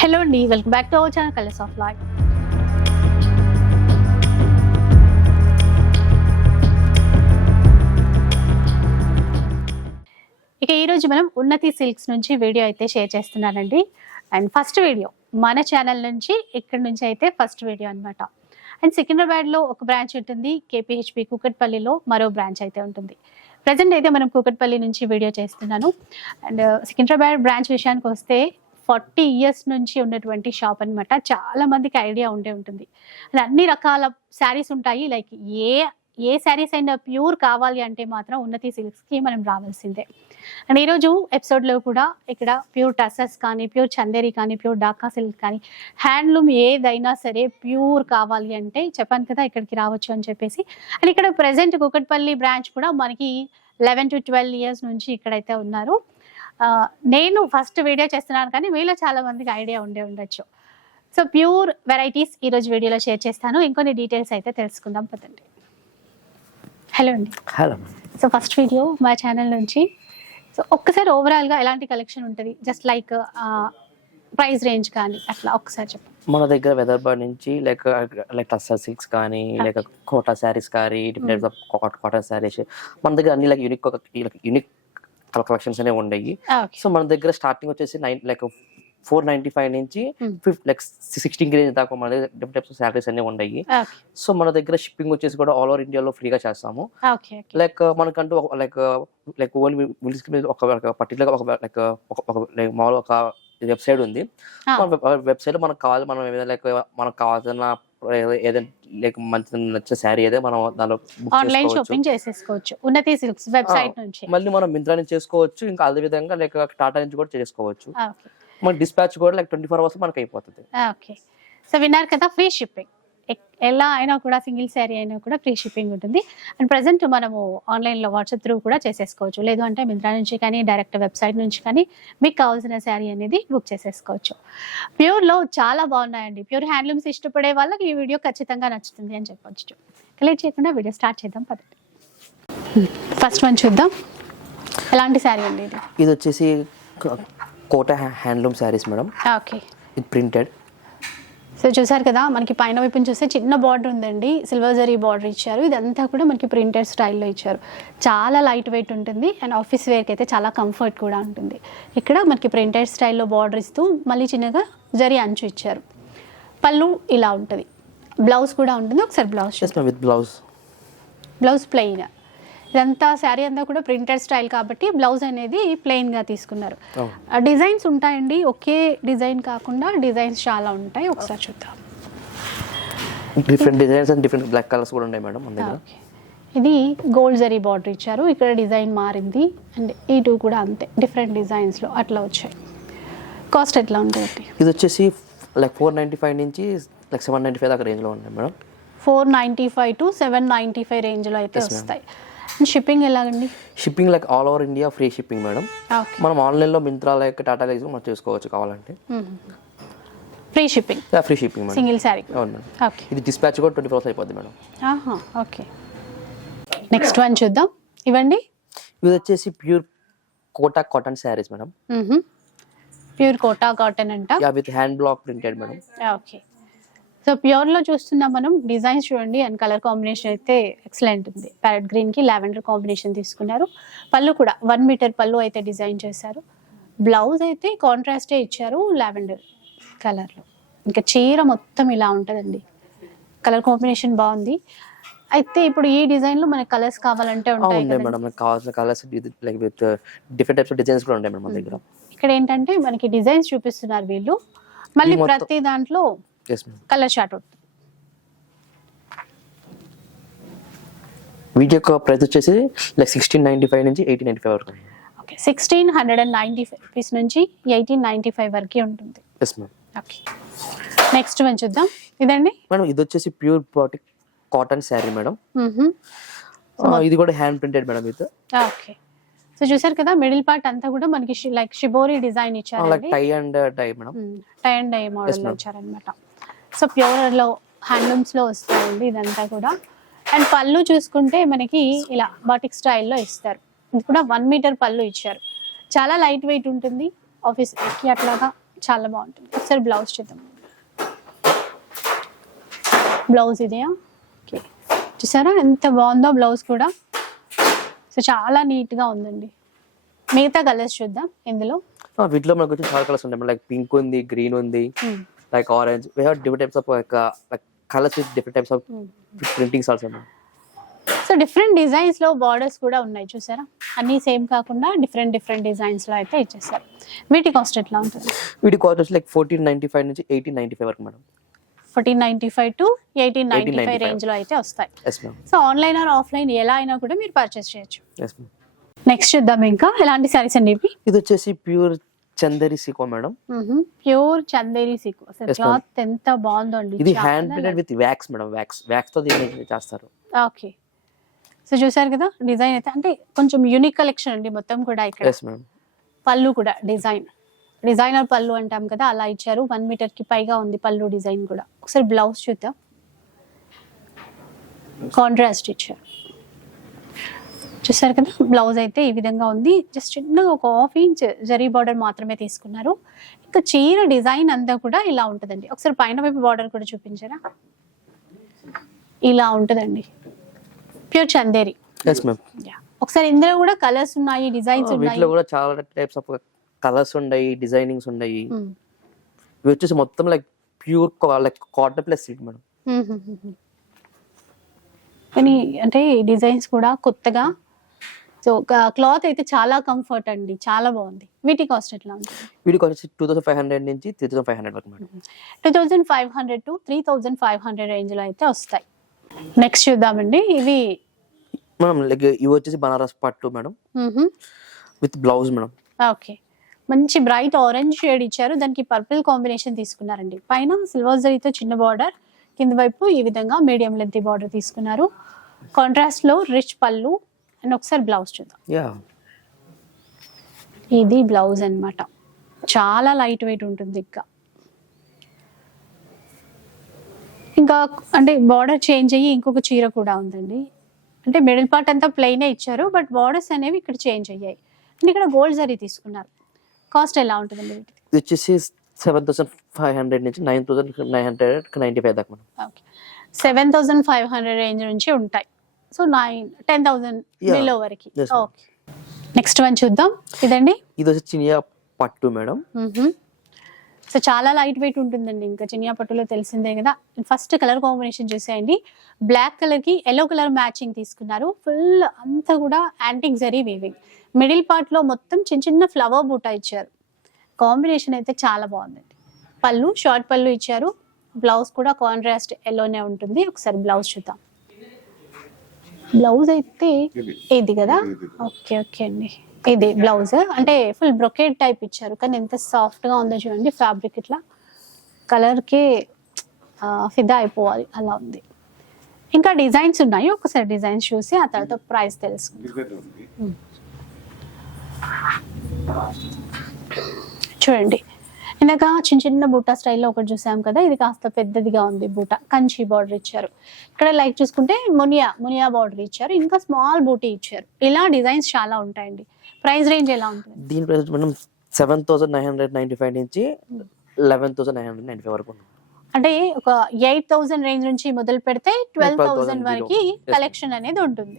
Hello అండి welcome back to our channel colours of life ఇక ఈరోజు మనం ఉన్నతి సిల్క్స్ నుంచి వీడియో అయితే షేర్ చేస్తున్నానండి. అండ్ ఫస్ట్ వీడియో మన ఛానల్ నుంచి ఇక్కడ నుంచి అయితే ఫస్ట్ వీడియో అనమాట అండ్ సికింద్రాబాద్లో ఒక బ్రాంచ్ ఉంటుంది కేపీహెచ్పి కూకట్పల్లిలో మరో బ్రాంచ్ అయితే ఉంటుంది. ప్రజెంట్ అయితే మనం కూకట్పల్లి నుంచి వీడియో చేస్తున్నాను. అండ్ సికింద్రాబాద్ బ్రాంచ్ విషయానికి వస్తే ఫార్టీ ఇయర్స్ నుంచి ఉన్నటువంటి షాప్ అన్నమాట. చాలా మందికి ఐడియా ఉండే ఉంటుంది. అన్ని రకాల శారీస్ ఉంటాయి. లైక్ ఏ ఏ శారీస్ అయినా ప్యూర్ కావాలి అంటే మాత్రం ఉన్నతి సిల్క్స్కి మనం రావాల్సిందే. అండ్ ఈరోజు ఎపిసోడ్లో కూడా ఇక్కడ ప్యూర్ టసర్స్ కానీ ప్యూర్ చందేరి కానీ ప్యూర్ డాకా సిల్క్ కానీ హ్యాండ్లూమ్ ఏదైనా సరే ప్యూర్ కావాలి అంటే చెప్పాను కదా ఇక్కడికి రావచ్చు అని చెప్పేసి. అండ్ ఇక్కడ ప్రజెంట్ కుకట్పల్లి బ్రాంచ్ కూడా మనకి లెవెన్ టు ట్వెల్వ్ ఇయర్స్ నుంచి ఇక్కడైతే ఉన్నారు. నేను ఫస్ట్ వీడియో చేస్తున్నాను కానీ మీలో చాలా మందికి ఐడియా ఉండే ఉండొచ్చు. సో ప్యూర్ వెరైటీస్ ఈరోజు వీడియోలో షేర్ చేస్తాను. ఇంకొన్ని డీటెయిల్స్ అయితే తెలుసుకుందాం. పదండి. హలో అండి. హలో సో ఫస్ట్ వీడియో మా ఛానల్ నుంచి. సో ఒక్కసారి ఓవరాల్గా ఎలాంటి కలెక్షన్ ఉంటుంది? జస్ట్ లైక్ ప్రైస్ రేంజ్ కానీ అట్లా ఒక్కసారి చెప్పండి మన దగ్గర వెదర్ బర్డ్ నుంచి లైక్ లైక్ టస్టర్ సిల్క్స్ కానీ లైక్ కోటా శారీస్ కానీ డిఫరెంట్ కాటన్ శారీస్ మన దగ్గర అన్ని లైక్ యూనిక్ యూనిక్ కలెక్షన్స్ అనేవి ఓకే. సో మన దగ్గర స్టార్టింగ్ వచ్చేసి nine like four ninety five నుంచి. ఫిఫ్త్ లైక్ సిక్స్టీన్ రేంజ్ దాకా మన దగ్గర డిఫరెంట్ టైప్స్ ఆఫ్ శారీస్ అనేవి ఉన్నాయి సో మన దగ్గర షిప్పింగ్ వచ్చేసి కూడా ఆల్ ఓవర్ ఇండియాలో ఫ్రీగా చేస్తాము. లైక్ మనకంటూ లైక్ లైక్ ఓన్లీ ఒక పర్టికులర్ ఒక లైక్ ఒక లైక్ మామూలు ఒక వెబ్సైట్ ఉంది. వెబ్సైట్ మనకు కావాలి మనం ఏదైనా లైక్ మనకు కావాల్సిన ఏదైనా లైక్ మంచి నచ్చే శారీ ఏదో మనం దానిలో ఆన్లైన్. షాపింగ్ చేసేసుకోవచ్చు. ఉన్నతి సిల్క్స్ వెబ్సైట్ నుంచి. మళ్ళీ మనం మింత్రా నుంచి చేసుకోవచ్చు ఇంకా అదే విధంగా లైక్ టాటా నుంచి కూడా చేసుకోవచ్చు. ఓకే మన డిస్పాచ్ కూడా లైక్ ట్వంటీ ఫోర్ అవర్స్ మనకి అయిపోతుంది ఓకే సో విన్నారు కదా ఫ్రీ షిప్పింగ్ ఎలా అయినా కూడా సింగిల్ శారీ అయినా కూడా ఫ్రీ షిప్పింగ్ ఉంటుంది. అండ్ ప్రజెంట్ మనము ఆన్లైన్లో వాట్సాప్ త్రూ కూడా చేసేసుకోవచ్చు. లేదు అంటే మింత్రా నుంచి కానీ డైరెక్ట్ వెబ్సైట్ నుంచి కానీ మీకు కావాల్సిన శారీ అనేది బుక్ చేసేసుకోవచ్చు. ప్యూర్లో చాలా బాగున్నాయండి. ప్యూర్ హ్యాండ్లూమ్స్ ఇష్టపడే వాళ్ళకి ఈ వీడియో ఖచ్చితంగా నచ్చుతుంది అని చెప్పొచ్చు. క్లియర్ చేయకుండా వీడియో స్టార్ట్ చేద్దాం పదండి ఫస్ట్ వన్ చూద్దాం. ఎలాంటి శారీ అండి ఇది? ఇది వచ్చేసి Kota handloom sarees madam. Okay. ఇది ప్రింటెడ్. సో చూసారు కదా మనకి పైన వైపు నుంచి చూస్తే చిన్న బార్డర్ ఉందండి. సిల్వర్ జరీ బార్డర్ ఇచ్చారు. ఇదంతా కూడా మనకి ప్రింటెడ్ స్టైల్లో ఇచ్చారు. చాలా లైట్ వెయిట్ ఉంటుంది. అండ్ ఆఫీస్ వేర్కి అయితే చాలా కంఫర్ట్ కూడా ఉంటుంది. ఇక్కడ మనకి ప్రింటెడ్ స్టైల్లో బార్డర్ ఇస్తూ మళ్ళీ చిన్నగా జరీ అంచు ఇచ్చారు. పళ్ళు ఇలా ఉంటుంది. బ్లౌజ్ కూడా ఉంటుంది. ఒకసారి blouse with blouse blouse plain ఇదంతా శారీ అంతా కూడా ప్రింటెడ్ స్టైల్ కాబట్టి బ్లౌజ్ అనేది ప్లెయిన్గా తీసుకున్నారు. డిజైన్స్ ఉంటాయండి. ఒకే డిజైన్ కాకుండా డిజైన్స్ చాలా ఉంటాయి. ఒకసారి చూద్దాం. Different designs and different black colours కూడా ఉన్నాయి మేడం మన దగ్గర. ఇది గోల్డ్ జరీ బార్డర్ ఇచ్చారు. ఇక్కడ డిజైన్ మారింది. అండ్ ఈ టూ కూడా అంతే. డిఫరెంట్ డిజైన్స్లో అట్లా వచ్చాయి. కాస్ట్ ఎట్లా ఉంటుంది ఇది వచ్చేసి లైక్ ఫోర్ నైంటీ ఫైవ్ నుంచి లైక్ సెవెన్ నైంటీ ఫైవ్ దాకా రేంజ్లో ఉన్నాయి madam. Four ninety five to seven ninety five రేంజ్లో అయితే. వస్తాయి. షిప్పింగ్ ఎలాగండి? Shipping like all over India free shipping madam మనం ఆన్లైన్లో మింత్రా లైక్ టాటా లైక్ మనం చేసుకోవచ్చు కావాలంటే. Free shipping free shipping madam single saree అవును మేడం ఓకే ఇది డిస్పాచ్ కూడా ట్వంటీ ఫోర్ అయిపోద్ది మేడం ఓకే. నెక్స్ట్ వన్ చూద్దాం. ఇవ్వండి. ఇది వచ్చేసి pure Kota cotton sarees madam pure Kota cotton అంట. Yeah with hand block printed madam okay so ప్యూర్లో చూస్తున్నాం మనం డిజైన్స్ చూడండి అండ్ కలర్ కాంబినేషన్ అయితే ఎక్సలెంట్ ఉంది. ప్యారెట్ గ్రీన్కి లావెండర్ కాంబినేషన్ తీసుకున్నారు. పళ్ళు కూడా వన్ మీటర్ పళ్ళు అయితే డిజైన్ చేశారు. బ్లౌజ్ అయితే కాంట్రాస్టే ఇచ్చారు లావెండర్ కలర్లో ఇంకా చీర మొత్తం ఇలా ఉంటుందండి. కలర్ కాంబినేషన్ బాగుంది. అయితే ఇప్పుడు ఈ డిజైన్లో మనకి కలర్స్ కావాలంటే ఉంటాయి ఉన్నాయి కదా మేడం మనకు కావాల్సిన colours like with different types of designs కూడా ఉంటాయి మేడం మన దగ్గర. ఇక్కడ ఏంటంటే మనకి డిజైన్స్ చూపిస్తున్నారు వీళ్ళు. మళ్ళీ ప్రతి దాంట్లో కలర్ షార్ట్ అవుతుంది వీటి యొక్క ప్రైస్ వచ్చేసి లైక్ సిక్స్టీన్ నైన్టీ ఫైవ్ నుంచి ఎయిటీన్ నైన్టీ ఫైవ్ వరకు. Okay sixteen hundred and ninety five rupees నుంచి ఎయిటీన్ నైంటీ ఫైవ్ వరకు ఉంటుంది. Yes ma'am okay next one చూద్దాం. ఇదండి? మేడం ఇది వచ్చేసి pure batik cotton saree madam. ఇది కూడా హ్యాండ్ ప్రింటెడ్ మేడం ఇది. ఓకే సో చూసారు కదా మిడిల్ పార్ట్ అంతా కూడా మనకి లైక్ షిబోరి డిజైన్ లైక్ ఇచ్చారండి. Tie and tie madam tie and dye model. ఇచ్చారనమాట సో ప్యూర్లో హ్యాండ్లూమ్స్లో వస్తాయండి ఇదంతా కూడా. అండ్ పళ్ళు చూసుకుంటే మనకి ఇలా బాటిక్ స్టైల్లో ఇస్తారు. ఇది కూడా వన్ మీటర్ పళ్ళు ఇచ్చారు. చాలా లైట్ వెయిట్ ఉంటుంది. ఆఫీస్కి అట్లాగా చాలా బాగుంటుంది. ఒకసారి బ్లౌజ్ చూద్దాం. బ్లౌజ్ ఇదేయా ఓకే. చూసారా? ఎంత బాగుందో బ్లౌజ్ కూడా. సో చాలా నీట్గా ఉందండి. మిగతా కలర్స్ చూద్దాం. ఇందులో వీటిలో మనకు చాలా కలర్స్ ఉంటాయి. లైక్ పింక్ ఉంది గ్రీన్ ఉంది. Like orange different types of like like colours with different types of Hmm. Printings also so different డిజైన్స్లో borders కూడా ఉన్నాయి చూసారా? అన్ని సేమ్ కాకుండా డిఫరెంట్ డిఫరెంట్ డిజైన్స్లో అయితే ఇచ్చేసారు. వీటి కాస్ట్ ఎట్లా ఉంటుంది? వీటి కాస్ట్ వచ్చి లైక్ ఫోర్టీన్ నైన్టీ ఫైవ్ నుంచి ఎయిటీన్ నైన్టీ ఫైవ్ వరకు madam. Fourteen ninety five to eighteen ninety five 1895 రేంజ్లో అయితే వస్తాయి. Yes ma'am so online or offline ఎలా అయినా కూడా మీరు పర్చేస్ చేయొచ్చు. ఎస్ మ్యామ్ నెక్స్ట్ చూద్దాం ఇంకా. ఎలాంటి సారీస్ అండి ఇవి? ఇది వచ్చేసి pure Chanderi seco madam. Pure Chanderi seco. Cloth ఎంత బాగుందో అండి ఇది hand printed with wax madam. Wax వ్యాక్స్తో దీన్ని చేస్తారు. ఓకే. సో చూసారు కదా డిజైన్ అయితే అంటే కొంచెం యూనిక్ కలెక్షన్ అండి మొత్తం కూడా ఇక్కడ. పళ్ళు కూడా డిజైన్. డిజైనర్ పళ్ళు అంటాం కదా అలా ఇచ్చారు. వన్ మీటర్కి పైగా ఉంది పళ్ళు డిజైన్ కూడా. ఒకసారి బ్లౌజ్ చూద్దాం. కాంట్రాస్ట్ ఇచ్చారు. చూసారు కదా? బ్లౌజ్ అయితే ఈ విధంగా ఉంది. జస్ట్ చిన్నగా ఒక హాఫ్ ఇంచ్ జరీ బార్డర్ మాత్రమే తీసుకున్నారు. ఇంకా చీర డిజైన్ అంతా కూడా ఇలా ఉంటుందండి. ఒకసారి పైన వైపు బార్డర్ కూడా చూపించారా? ఇలా ఉంటుందండి. ప్యూర్ చందేరి. ఒకసారి ఇందులో కూడా కలర్స్ ఉన్నాయి డిజైన్స్ ఉన్నాయి. కూడా చాలా టైప్స్ ఆఫ్ కలర్స్ ఉన్నాయి డిజైనింగ్స్ ఉన్నాయి. Hmm. ఇవి వచ్చేసి మొత్తం like pure like cotton plus silk madam. కానీ అంటే డిజైన్స్ కూడా కొత్తగా సో క్లాత్ అయితే చాలా కంఫర్ట్ అండి. చాలా బాగుంది. వీటి కాస్ట్ ఎట్లా ఉంటుంది? వీడికి వచ్చేసి టూ థౌసండ్ ఫైవ్ హండ్రెడ్ నుంచి త్రీ థౌసండ్ ఫైవ్ హండ్రెడ్ వరకు madam. Two thousand five hundred to three thousand five hundred రేంజ్లో అయితే వస్తాయి. నెక్స్ట్ చూద్దామండి. ఇవి మేడం లైక్ ఇవి వచ్చేసి బనారస్ పట్టు madam. With blouse madam. Okay. మంచి బ్రైట్ ఆరెంజ్ షేడ్ ఇచ్చారు. దానికి పర్పుల్ కాంబినేషన్ తీసుకున్నారండి. పైన సిల్వర్ జరీతో చిన్న బార్డర్. కింద వైపు ఈ విధంగా మీడియం లెంత్ బార్డర్ తీసుకున్నారు. కాంట్రాస్ట్లో రిచ్ పళ్ళు అండ్ ఒకసారి బ్లౌజ్ చూద్దాం. యా. ఇది బ్లౌజ్ అన్నమాట. చాలా లైట్ వెయిట్ ఉంటుంది ఇంకా. ఇంకా అంటే బార్డర్ చేంజ్ అయ్యి ఇంకొక చీర కూడా ఉందండి. అంటే మిడిల్ పార్ట్ అంతా ప్లెయినే ఇచ్చారు బట్ బార్డర్స్ అనేవి ఇక్కడ చేంజ్ అయ్యాయి. అండ్ ఇక్కడ గోల్డ్ జరీ తీసుకున్నారు. కాస్ట్ ఎలా ఉంటుందండి వచ్చేసి సెవెన్ థౌసండ్ ఫైవ్ హండ్రెడ్ నుంచి nine thousand nine hundred ninety five దాకా seven thousand five hundred range నుంచి ఉంటాయి. So nine ten thousand. Below వరకు. ఓకే నెక్స్ట్ వన్ చూద్దాం. ఇదండి? ఇది వచ్చి చినియా పట్టు మేడం. సో చాలా లైట్ వెయిట్ ఉంటుందండి ఇంకా. చినియా పట్టులో తెలిసిందే కదా. ఫస్ట్ కలర్ కాంబినేషన్ చూసేయండి. బ్లాక్ కలర్కి ఎల్లో కలర్ మ్యాచింగ్ తీసుకున్నారు. ఫుల్ అంతా కూడా యాంటిక్ జరీ వీవింగ్ మిడిల్ పార్ట్లో మొత్తం చిన్న చిన్న ఫ్లవర్ బూటా ఇచ్చారు. కాంబినేషన్ అయితే చాలా బాగుందండి. పళ్ళు షార్ట్ పళ్ళు ఇచ్చారు. బ్లౌజ్ కూడా కాంట్రాస్ట్ ఎల్లోనే ఉంటుంది. ఒకసారి బ్లౌజ్ చూద్దాం. బ్లౌజ్ అయితే ఇది. కదా? ఓకే ఓకే అండి. ఇది బ్లౌజ్. అంటే ఫుల్ బ్రొకేడ్ టైప్ ఇచ్చారు. కానీ ఎంత సాఫ్ట్గా ఉందో చూడండి ఫ్యాబ్రిక్ ఇట్లా. కలర్కి ఫిదా అయిపోవాలి. అలా ఉంది. ఇంకా డిజైన్స్ ఉన్నాయి. ఒకసారి డిజైన్స్ చూసి ఆ తర్వాత ప్రైస్ తెలుసుకుందాం. చూడండి. ఇందాక చిన్న చిన్న బూటా స్టైల్లో ఒకటి చూసాం కదా ఇది కాస్త పెద్దదిగా ఉంది బూట. కంచి బార్డర్ ఇచ్చారు. ఇక్కడ లైక్ చూసుకుంటే మునియా మునియా బార్డర్ ఇచ్చారు. ఇంకా స్మాల్ బూటీ ఇచ్చారు. ఇలా డిజైన్స్ చాలా ఉంటాయండి. ప్రైస్ రేంజ్ ఎలా ఉంటుంది? దీని price madam seven thousand nine hundred ninety five నుంచి eleven thousand nine hundred ninety five వరకు. అంటే ఒక ఎయిట్ థౌసండ్ రేంజ్ నుంచి మొదలు పెడితే ట్వెల్వ్ 12,000 థౌసండ్ వరకు కలెక్షన్ అనేది ఉంటుంది.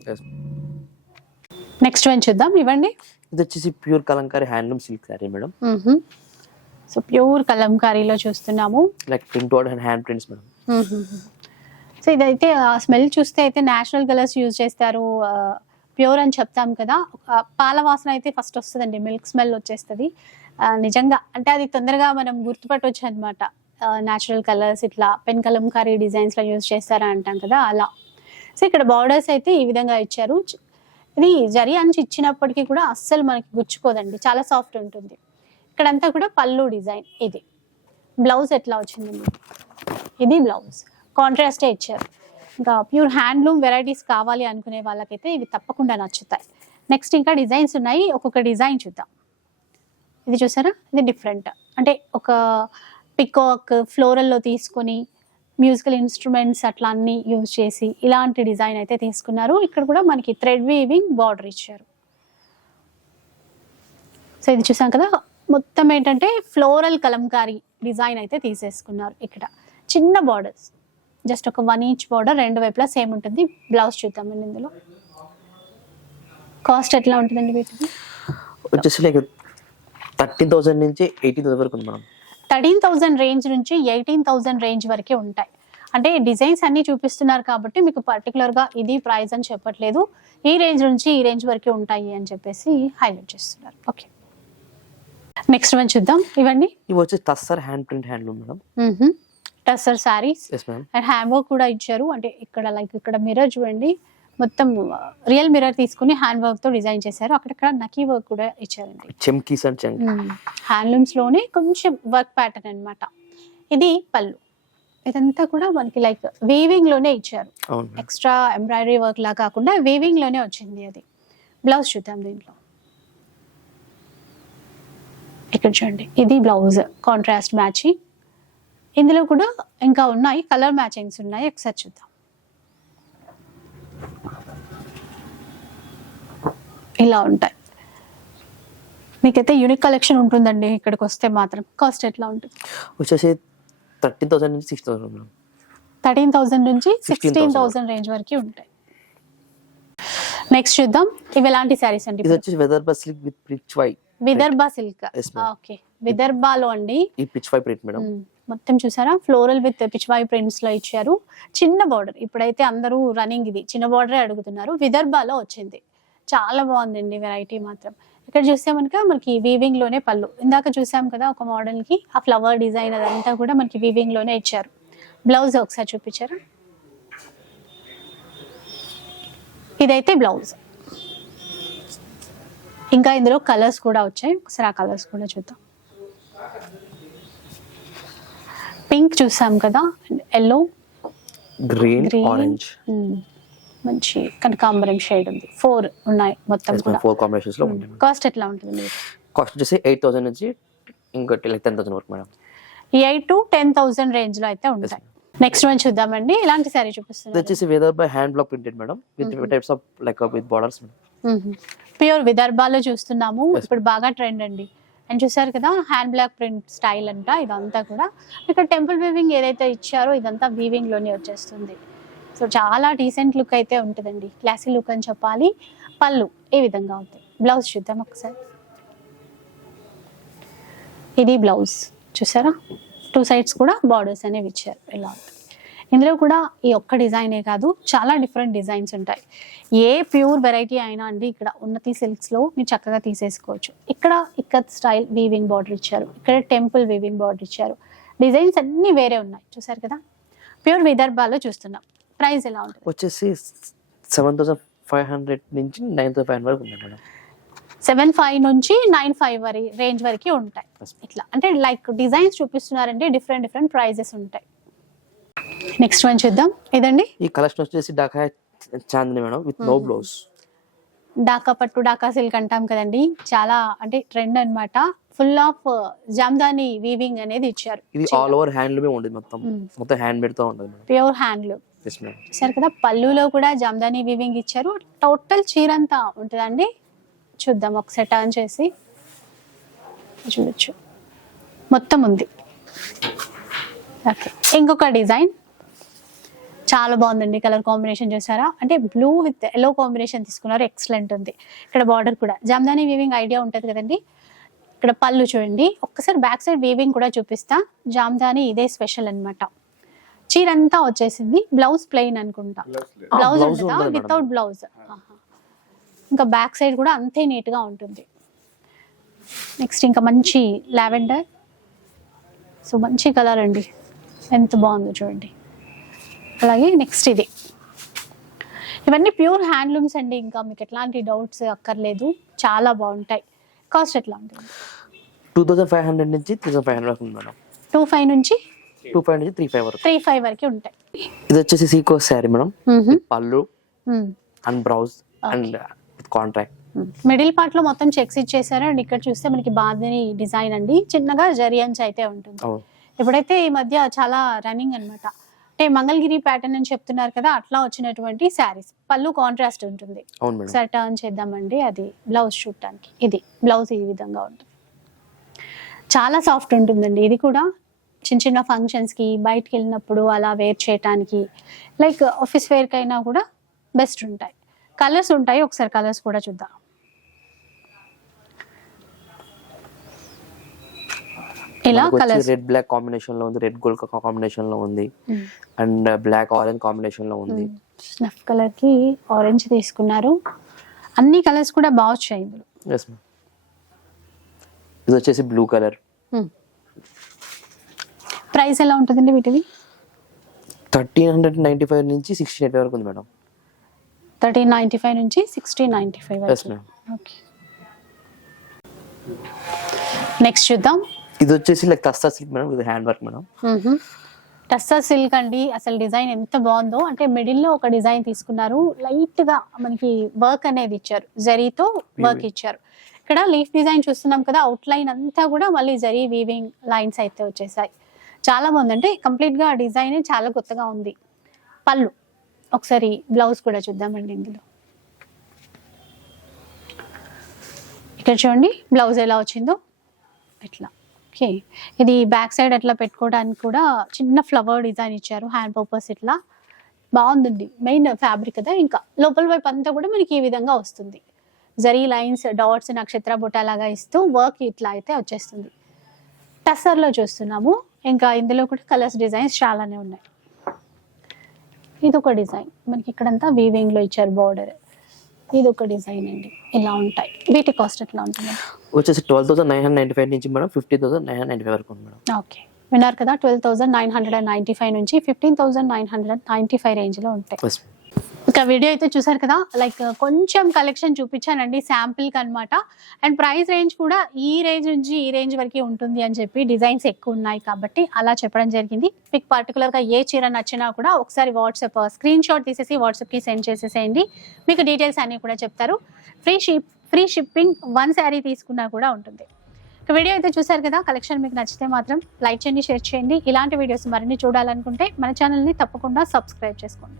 నెక్స్ట్ వన్ చూద్దాం. ఇవ్వండి. ఇది వచ్చేసి pure Kalamkari handloom silk saree madam so pure కలంకారీలో చూస్తున్నాము. Like print out and hand prints madam so ఇదైతే ఆ స్మెల్ చూస్తే అయితే నేచురల్ కలర్స్ యూజ్ చేస్తారు. ప్యూర్ అని చెప్తాం కదా. పాల వాసన అయితే ఫస్ట్ వస్తుందండి. మిల్క్ స్మెల్ వచ్చేస్తుంది. నిజంగా అంటే అది తొందరగా మనం గుర్తుపట్టవచ్చు అనమాట నేచురల్ కలర్స్ ఇట్లా పెన్ కలంకారీ డిజైన్స్లో యూజ్ చేస్తారా అంటాం కదా అలా. సో ఇక్కడ బార్డర్స్ అయితే ఈ విధంగా ఇచ్చారు. ఇది జరి అంచు ఇచ్చినప్పటికీ కూడా అస్సలు మనకి గుచ్చుకోదండి. చాలా సాఫ్ట్ ఉంటుంది. ఇక్కడంతా కూడా పళ్ళు డిజైన్ ఇది. బ్లౌజ్ ఎట్లా వచ్చిందండి ఇది బ్లౌజ్. కాంట్రాస్టే ఇచ్చారు. ఇంకా ప్యూర్ హ్యాండ్లూమ్ వెరైటీస్ కావాలి అనుకునే వాళ్ళకైతే ఇవి తప్పకుండా నచ్చుతాయి. నెక్స్ట్ ఇంకా డిజైన్స్ ఉన్నాయి. ఒక్కొక్క డిజైన్ చూద్దాం. ఇది చూసారా? ఇది డిఫరెంట్. అంటే ఒక పికాక్ ఫ్లోరల్లో తీసుకొని మ్యూజికల్ ఇన్స్ట్రుమెంట్స్ అట్లా అన్ని యూజ్ చేసి ఇలాంటి డిజైన్ అయితే తీసుకున్నారు. ఇక్కడ కూడా మనకి థ్రెడ్ వీవింగ్ బార్డర్ ఇచ్చారు. సో ఇది చూసాం కదా? మొత్తం ఏంటంటే ఫ్లోరల్ కలంకారీ డిజైన్ అయితే తీసేసుకున్నారు ఇక్కడ. చిన్న బార్డర్స్ జస్ట్ ఒక వన్ ఇంచ్ బార్డర్ రెండు వైపులా సేమ్ ఉంటుంది. బ్లౌజ్ చూద్దామండి ఇందులో. కాస్ట్ ఎట్లా ఉంటుందండి వీటికి వచ్చేసి లైక్ థర్టీన్ థౌసండ్ నుంచి ఎయిటీన్ థౌసండ్ వరకు ఉంది మేడం. థర్టీన్ థౌజండ్ రేంజ్ నుంచి ఎయిటీన్ థౌజండ్ రేంజ్ వరకే ఉంటాయి. అంటే డిజైన్స్ అన్ని చూపిస్తున్నారు కాబట్టి మీకు particular గా ఇది ప్రైస్ అని చెప్పట్లేదు. ఈ రేంజ్ నుంచి ఈ రేంజ్ వరకే ఉంటాయి అని చెప్పేసి హైలైట్ చేస్తున్నారు. ఓకే నెక్స్ట్ వన్ చూద్దాం. ఇవ్వండి ఇవి వచ్చి tussar hand print handloom madam. Yes madam and hand work కూడా ఇచ్చారు. అంటే ఇక్కడ లైక్ ఇక్కడ మిర్రర్ చూడండి. మొత్తం రియల్ మిర్రర్ తీసుకుని హ్యాండ్ వర్క్తో డిజైన్ చేశారు. అక్కడక్కడ నకీ వర్క్ కూడా ఇచ్చారండి. చెమ్కీస్ అండ్ చెంక్. హ్యాండ్లూమ్స్లోనే కొంచెం వర్క్ ప్యాటర్న్ అన్నమాట. ఇది పళ్ళు. ఇదంతా కూడా మనకి లైక్ వీవింగ్లోనే ఇచ్చారు. ఎక్స్ట్రా ఎంబ్రాయిడరీ వర్క్ లా కాకుండా వీవింగ్లోనే వచ్చింది అది. బ్లౌజ్ చూద్దాం దీంట్లో. ఇక్కడ చూడండి. ఇది బ్లౌజ్ కాంట్రాస్ట్ మ్యాచింగ్ ఇందులో కూడా ఇంకా ఉన్నాయి కలర్ మ్యాచింగ్స్ ఉన్నాయి. ఒకసారి చూద్దాం. ఇలా ఉంటాయి. మీకైతే యూనిక్ కలెక్షన్ ఉంటుందండి ఇక్కడికి వస్తే మాత్రం. కాస్ట్ ఎట్లా ఉంటుంది? వచ్చేసి థర్టీన్ థౌసండ్ నుంచి సిక్స్ థౌసండ్ థర్టీన్ థౌసండ్ నుంచి సిక్స్టీన్ 16,000 థౌసండ్ రేంజ్ వరకు ఉంటాయి. నెక్స్ట్ చూద్దాం. ఇవి ఎలాంటి శారీస్ అండి ఇది వచ్చేసి వెదర్ bus with Pichwai Vidarbha silk. Okay విదర్భలో అండి. ఈ పిచ్ వై ప్రింట్ మేడం. మొత్తం చూసారా? ఫ్లోరల్ విత్ పిచ్వాయి ప్రింట్స్లో ఇచ్చారు. చిన్న బార్డర్ ఇప్పుడైతే అందరూ రన్నింగ్ ఇది. చిన్న బార్డరే అడుగుతున్నారు. విదర్భలో వచ్చింది. చాలా బాగుందండి వెరైటీ మాత్రం. ఇక్కడ చూస్తే మనక మనకి వీవింగ్లోనే పళ్ళు. ఇందాక చూసాం కదా ఒక మోడల్కి ఆ ఫ్లవర్ డిజైన్ అదంతా కూడా మనకి వీవింగ్లోనే ఇచ్చారు. బ్లౌజ్ ఒకసారి చూపించారా? ఇదైతే బ్లౌజ్ ఇంకా ఇందులో కలర్స్ కూడా వచ్చాయి. ఒకసారి ఆ కలర్స్ కూడా చూద్దాం. పింక్ చూసాం కదా ఎల్లో గ్రీన్ ఆరెంజ్ మంచి కనకాంబరం షేడ్ ఉంది. ఫోర్ ఉన్నాయి మొత్తం కూడా. ఫోర్ కాంబినేషన్స్లో మేడం కాస్ట్ ఎట్లా ఉంటుంది కాస్ట్ వచ్చేసి ఎయిట్ థౌసండ్ నుంచి ఇంకోటి లైక్ టెన్ థౌసండ్ వరకు madam. Eight to ten thousand రేంజ్లో అయితే ఉంటాయి. నెక్స్ట్ వన్ చూద్దామండి. ఇలాంటి ఇది చూపిస్తున్నారు వచ్చేసి weather by hand block printed madam with types of like with borders pure విదర్భాలో చూస్తున్నాము. ఇప్పుడు బాగా ట్రెండ్ అండి. అండ్ చూసారు కదా హ్యాండ్ బ్లాక్ ప్రింట్ స్టైల్ అంట ఇదంతా కూడా. ఇక్కడ టెంపుల్ వీవింగ్ ఏదైతే ఇచ్చారో ఇదంతా వీవింగ్లోనే వచ్చేస్తుంది. సో చాలా డీసెంట్ లుక్ అయితే ఉంటుందండి. క్లాసీ లుక్ అని చెప్పాలి. పళ్ళు ఏ విధంగా అవుతాయి బ్లౌజ్ చూద్దాం ఒకసారి. ఇది బ్లౌజ్ చూసారా? టూ సైడ్స్ కూడా బార్డర్స్ అనేవి ఇచ్చారు. ఇలా ఇందులో కూడా ఈ ఒక్క డిజైనే కాదు చాలా డిఫరెంట్ డిజైన్స్ ఉంటాయి. ఏ ప్యూర్ వెరైటీ అయినా అండి ఇక్కడ ఉన్నతి సిల్క్స్లో మీరు చక్కగా తీసేసుకోవచ్చు. ఇక్కడ ఇక్కత్ స్టైల్ వీవింగ్ బార్డర్ ఇచ్చారు ఇక్కడ టెంపుల్ వీవింగ్ బార్డర్ ఇచ్చారు. డిజైన్స్ అన్ని వేరే ఉన్నాయి చూసారు కదా? ప్యూర్ విదర్భాలో చూస్తున్నాం. ప్రైస్ ఎలా ఉంటుంది? వచ్చేసి సెవెన్ థౌసండ్ ఫైవ్ హండ్రెడ్ నుంచి నైన్ థౌసండ్ ఫైవ్ వరకు ఉంది మేడం. సెవెన్ ఫైవ్ నుంచి నైన్ ఫైవ్ వరి రేంజ్ వరకు ఉంటాయి. ఇట్లా. అంటే లైక్ డిజైన్స్ చూపిస్తున్నారంటే డిఫరెంట్ డిఫరెంట్ ప్రైజెస్ ఉంటాయి. నెక్స్ట్ వన్ చూద్దాం. ఇదండి ఈ కలెక్షన్ వచ్చేసి Dhaka Chandni madam with no blouse. Dhaka పట్టు డాకా సిల్క్ అంటాం కదండి. చాలా అంటే ట్రెండ్ అన్నమాట. ఫుల్ ఆఫ్ జామ్దాని వీవింగ్ అనేది ఇచ్చారు. ఇది ఆల్ ఓవర్ హ్యాండ్లూమే ఉంటుంది మొత్తం. మొత్తం హ్యాండ్ మేడ్తో ఉంటుంది ప్యూర్ హ్యాండ్లూమ్ చూసారు కదా పళ్ళులో కూడా జామ్దాని వీవింగ్ ఇచ్చారు. టోటల్ చీర అంతా ఉంటుందండి. చూద్దాం ఒకసారి టర్న్ చేసి. చూడొచ్చు. మొత్తం ఉంది. ఓకే ఇంకొక డిజైన్ చాలా బాగుందండి కలర్ కాంబినేషన్ చూసారా? అంటే బ్లూ విత్ ఎల్లో కాంబినేషన్ తీసుకున్నారు. ఎక్సలెంట్ ఉంది. ఇక్కడ బార్డర్ కూడా. జామ్దాని వీవింగ్ ఐడియా ఉంటుంది కదండి. ఇక్కడ పళ్ళు చూడండి. ఒక్కసారి బ్యాక్ సైడ్ వీవింగ్ కూడా చూపిస్తా. జామ్దాని ఇదే స్పెషల్ అన్నమాట. చీర అంతా వచ్చేసింది. బ్లౌజ్ ప్లెయిన్ అనుకుంటా. Ah, బ్లౌజ్ blouse ఉంటుందా? ఉండదు వితౌట్. బ్లౌజ్ ఇంకా బ్యాక్ సైడ్ కూడా అంతే నీట్గా ఉంటుంది. నెక్స్ట్ ఇంకా మంచి లావెండర్ సో మంచి కలర్ అండి. ఎంత బాగుందో చూడండి. అలాగే నెక్స్ట్ ఇది ఇవన్నీ ప్యూర్ హ్యాండ్లూమ్స్ అండి ఇంకా మీకు ఎట్లాంటి డౌట్స్ అక్కర్లేదు. చాలా బాగుంటాయి. కాస్ట్ ఎట్లా ఉంటుంది? టూ థౌసండ్ ఫైవ్ హండ్రెడ్ నుంచి త్రీ థౌసండ్ ఫైవ్ హండ్రెడ్ వరకు ఉంది మేడం. టూ ఫైవ్ నుంచి? టూ ఫైవ్ నుంచి త్రీ ఫైవ్ వరకు. త్రీ ఫైవ్ వరకు ఉంటాయి. ఇది వచ్చేసి సీకో శారీ మేడం. పళ్ళు. And blouse and contrast middle పార్ట్లో మొత్తం చెక్స్ ఇచ్చేసారు. అండ్ ఇక్కడ చూస్తే మనకి బాధని డిజైన్ అండి. చిన్నగా జరియన్స్ అయితే ఉంటుంది. అవును. ఇప్పుడైతే ఈ మధ్య చాలా రన్నింగ్ అన్నమాట. అంటే మంగళగిరి ప్యాటర్న్ అని చెప్తున్నారు కదా అట్లా వచ్చినటువంటి శారీస్. పళ్ళు కాంట్రాస్ట్ ఉంటుంది. ఒకసారి టర్న్ చేద్దామండి. అది బ్లౌజ్ చూడటానికి. ఇది బ్లౌజ్ ఈ విధంగా ఉంటుంది. చాలా సాఫ్ట్ ఉంటుందండి. ఇది కూడా చిన్న చిన్న ఫంక్షన్స్కి బయటికి వెళ్ళినప్పుడు అలా వేర్ చేయడానికి లైక్ ఆఫీస్ వేర్కి అయినా కూడా బెస్ట్ ఉంటాయి. కలర్స్ ఉంటాయి. ఒకసారి కలర్స్ కూడా చూద్దాం. ఇలా రెడ్ బ్లాక్ కాంబినేషన్లో ఉంది రెడ్ గోల్డ్ కాంబినేషన్లో ఉంది అండ్ బ్లాక్ ఆరెంజ్ కాంబినేషన్లో ఉంది. స్నఫ్ కలర్కి ఆరెంజ్ తీసుకున్నారు. అన్ని కలర్స్ కూడా బాగా వచ్చాయి ఇందులో. ఎస్ మ్యామ్ ఇది వచ్చేసి బ్లూ కలర్ ప్రైస్ ఎలా ఉంటుందండి వీటిది? థర్టీన్ హండ్రెడ్ నైన్టీ ఫైవ్ నుంచి సిక్స్టీన్ ఎయిట్ వరకు ఉంది మేడం థర్టీన్ నైంటీ ఫైవ్ నుంచి sixteen ninety five okay next చూద్దాం. ఇది వచ్చేసి లైక్ తస్తా సిల్క్ మేడం ఇది hand work madam tussar silk అండి అసలు డిజైన్ ఎంత బాగుందో. అంటే మిడిల్లో ఒక డిజైన్ తీసుకున్నారు. లైట్గా మనకి వర్క్ అనేది ఇచ్చారు. జరీతో వర్క్ ఇచ్చారు. ఇక్కడ లీఫ్ డిజైన్ చూస్తున్నాం కదా అవుట్ లైన్ అంతా కూడా మళ్ళీ జరీ వీవింగ్ లైన్స్ అయితే వచ్చేసాయి. చాలా బాగుంది. అంటే కంప్లీట్గా డిజైన్ చాలా కొత్తగా ఉంది. పళ్ళు. ఒకసారి బ్లౌజ్ కూడా చూద్దామండి ఇందులో. ఇక్కడ చూడండి బ్లౌజ్ ఎలా వచ్చిందో. ఇట్లా. ఓకే. ఇది బ్యాక్ సైడ్ అట్లా పెట్టుకోవడానికి కూడా చిన్న ఫ్లవర్ డిజైన్ ఇచ్చారు హ్యాండ్ పర్పస్ ఇట్లా. బాగుందండి. మెయిన్ ఫ్యాబ్రిక్ కదా ఇంకా. లోపల వైపు అంతా కూడా మనకి ఈ విధంగా వస్తుంది. జరీ లైన్స్ డాట్స్ నక్షత్ర బుట్ట లాగా ఇస్తూ వర్క్ ఇట్లా అయితే వచ్చేస్తుంది. టస్సర్లో చూస్తున్నాము. ఇంకా ఇందులో కూడా కలర్స్ డిజైన్స్ చాలానే ఉన్నాయి. ఇది ఒక డిజైన్. మనకి ఇక్కడంతా వీవింగ్లో ఇచ్చారు బార్డర్ ఇది ఒక డిజైన్ అండి. ఇలా ఉంటాయి. వీటి కాస్ట్ ఎట్లా ఉంటుంది? వచ్చేసి twelve thousand nine hundred ninety five నుంచి madam fifty thousand nine hundred ninety five వరకు మేడం. ఓకే. విన్నారు కదా? Twelve thousand nine hundred and ninety five నుంచి fifteen thousand nine hundred and ninety five రేంజ్లో ఉంటాయి ఒక వీడియో అయితే చూసారు కదా? లైక్ కొంచెం కలెక్షన్ చూపించానండి శాంపిల్కి అనమాట అండ్ ప్రైస్ రేంజ్ కూడా ఈ రేంజ్ నుంచి ఈ రేంజ్ వరకు ఉంటుంది అని చెప్పి డిజైన్స్ ఎక్కువ ఉన్నాయి కాబట్టి అలా చెప్పడం జరిగింది. మీకు పర్టికులర్గా ఏ చీర నచ్చినా కూడా ఒకసారి వాట్సాప్ స్క్రీన్ షాట్ తీసేసి వాట్సాప్కి సెండ్ చేసేసేయండి. మీకు డీటెయిల్స్ అన్నీ కూడా చెప్తారు. Free ship free shipping one sari తీసుకున్నా కూడా ఉంటుంది. ఇక వీడియో అయితే చూసారు కదా? కలెక్షన్ మీకు నచ్చితే మాత్రం లైక్ చేయండి షేర్ చేయండి. ఇలాంటి వీడియోస్ మరిన్ని చూడాలనుకుంటే మన ఛానల్ని తప్పకుండా సబ్స్క్రైబ్ చేసుకోండి.